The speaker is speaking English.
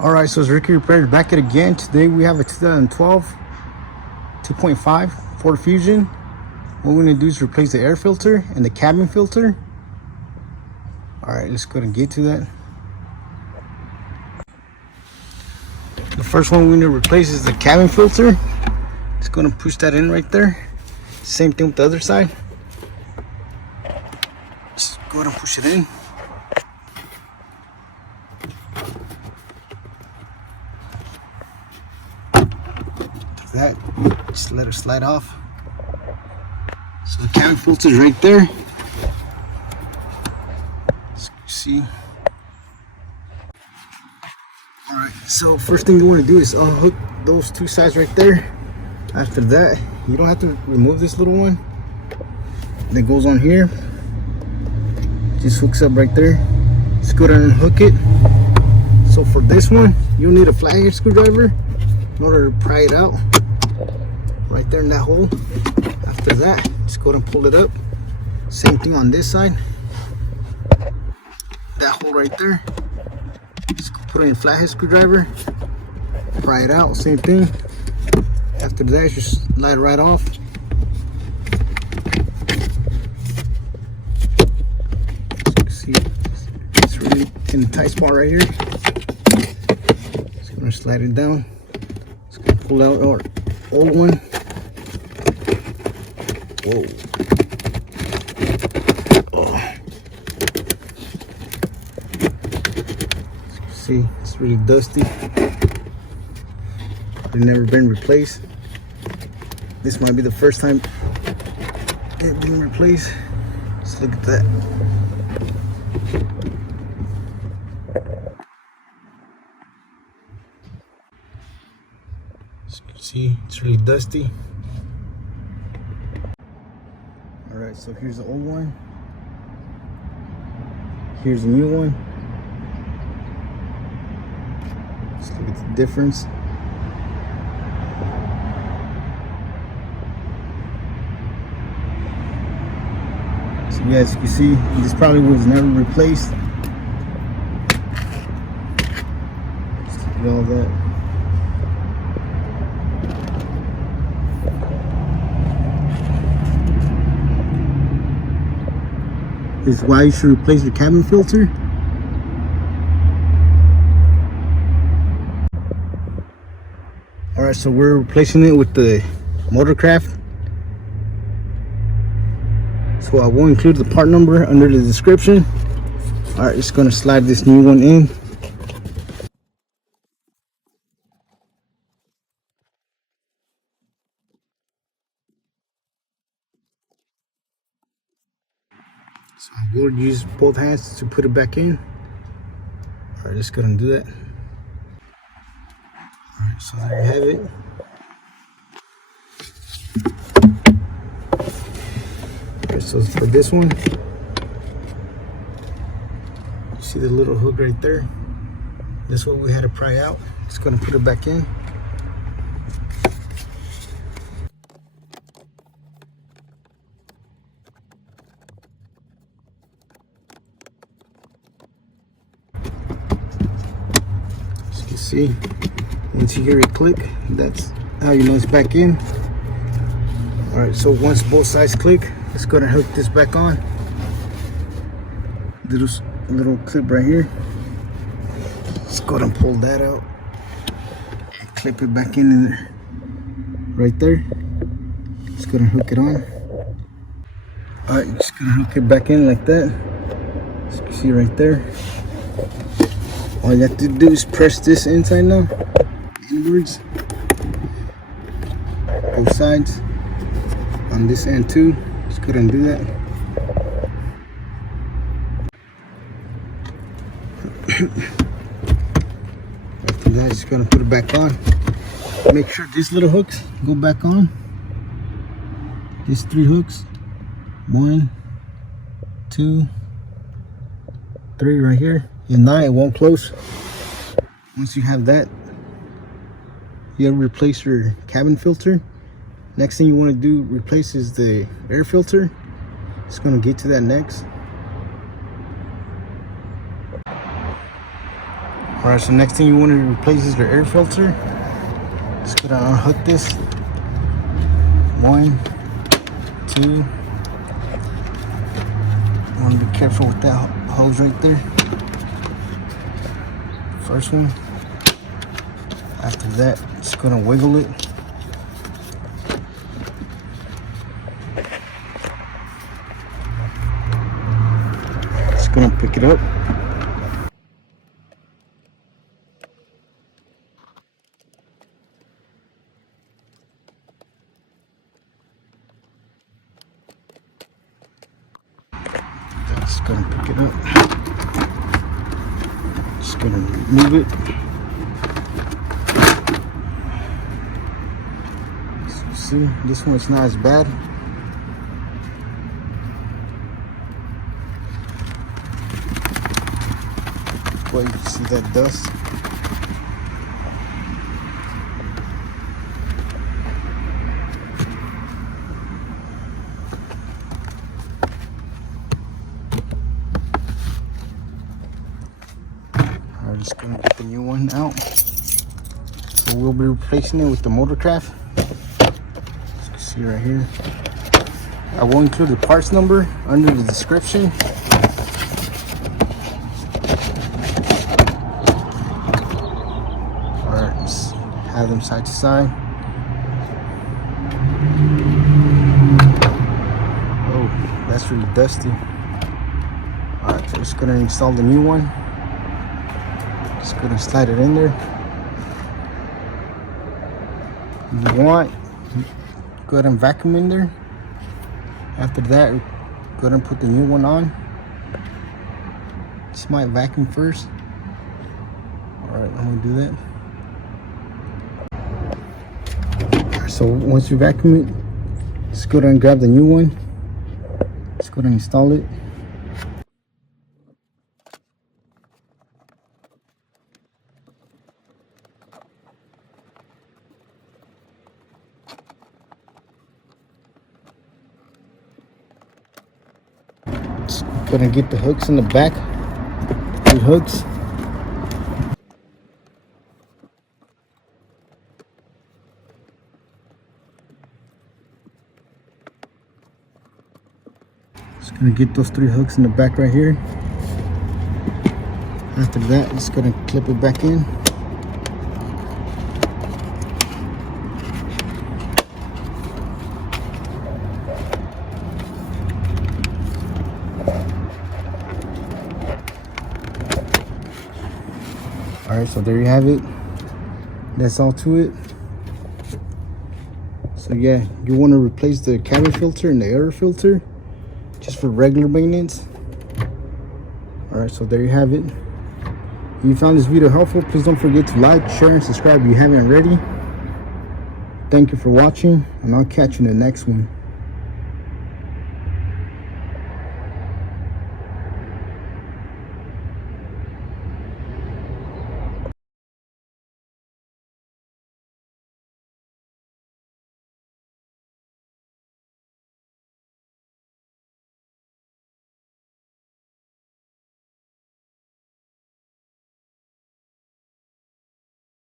Alright, so it's Ricky Repairs back at it again. Today we have a 2012 2.5 Ford Fusion. What we're going to do is replace the air filter and the cabin filter. Alright, let's go ahead and get to that. The first one we're going to replace is the cabin filter. Just going to push that in right there. Same thing with the other side. Just go ahead and push it in. That just let it slide off. So the cabin filter is right there. See. All right, so first thing you want to do is unhook those two sides right there. After that, you don't have to remove this little one that goes on here. Just hooks up right there. Just go down and unhook it. So for this one, you'll need a flathead screwdriver in order to pry it out. Right there in that hole. After that, just go ahead and pull it up. Same thing on this side. That hole right there. Just put it in a flathead screwdriver. Pry it out. Same thing. After that, just slide it right off. See, it's really in the tight spot right here. Just gonna slide it down. Just gonna pull out our old one. Whoa. Oh. See, it's really dusty. It's never been replaced. This might be the first time it being replaced. Just look at that. As you can see, it's really dusty. Alright, so here's the old one. Here's the new one. Just look at the difference. So yeah, as you can see, this probably was never replaced. Just look at all that. Is why you should replace the cabin filter. Alright, so we're replacing it with the Motorcraft. So I will include the part number under the description. Alright, just gonna slide this new one in. So I will use both hands to put it back in. Alright, just gonna do that. Alright, so there you have it. Alright, so for this one, you see the little hook right there? This one we had to pry out. Just gonna put it back in. See, once you hear it click, that's how you know it's back in. All right, so once both sides click, let's go and hook this back on. Little clip right here. Let's go and pull that out and clip it back in there, right there. Just gonna hook it on. All right, just gonna hook it back in like that. As you can see right there. All you have to do is press this inside now, inwards, both sides, on this end too. Just go ahead and do that. After that, just gonna put it back on. Make sure these little hooks go back on. These 3 hooks, 1, 2, 3 right here. And now it won't close. Once you have that, you have to replace your cabin filter. Next thing you want to do replace is the air filter. Just going to get to that next. Alright, so next thing you want to replace is your air filter. Just go down and unhook this. 1, 2. You want to be careful with that hose right there. First one. After that, just gonna wiggle it. Just gonna pick it up. Just gonna pick it up. Just gonna remove it. So see, this one's not as bad. But you can see that dust. I'm just gonna get the new one out. So we'll be replacing it with the Motorcraft. As you can see right here. I will include the parts number under the description. Alright, let's have them side to side. Oh, that's really dusty. Alright, so just gonna install the new one. Just gonna slide it in there. If you want, go ahead and vacuum in there. After that, go ahead and put the new one on. Just might vacuum first. Alright, I'm gonna do that. So once you vacuum it, just go ahead and grab the new one. Just go ahead and install it. Just go ahead and get the hooks in the back. 3 hooks. Just gonna get those 3 hooks in the back right here. After that, just gonna clip it back in. Alright, so there you have it. That's all to it. So yeah, you want to replace the cabin filter and the air filter just for regular maintenance. Alright, so there you have it. If you found this video helpful, please don't forget to like, share, and subscribe if you haven't already. Thank you for watching, and I'll catch you in the next one.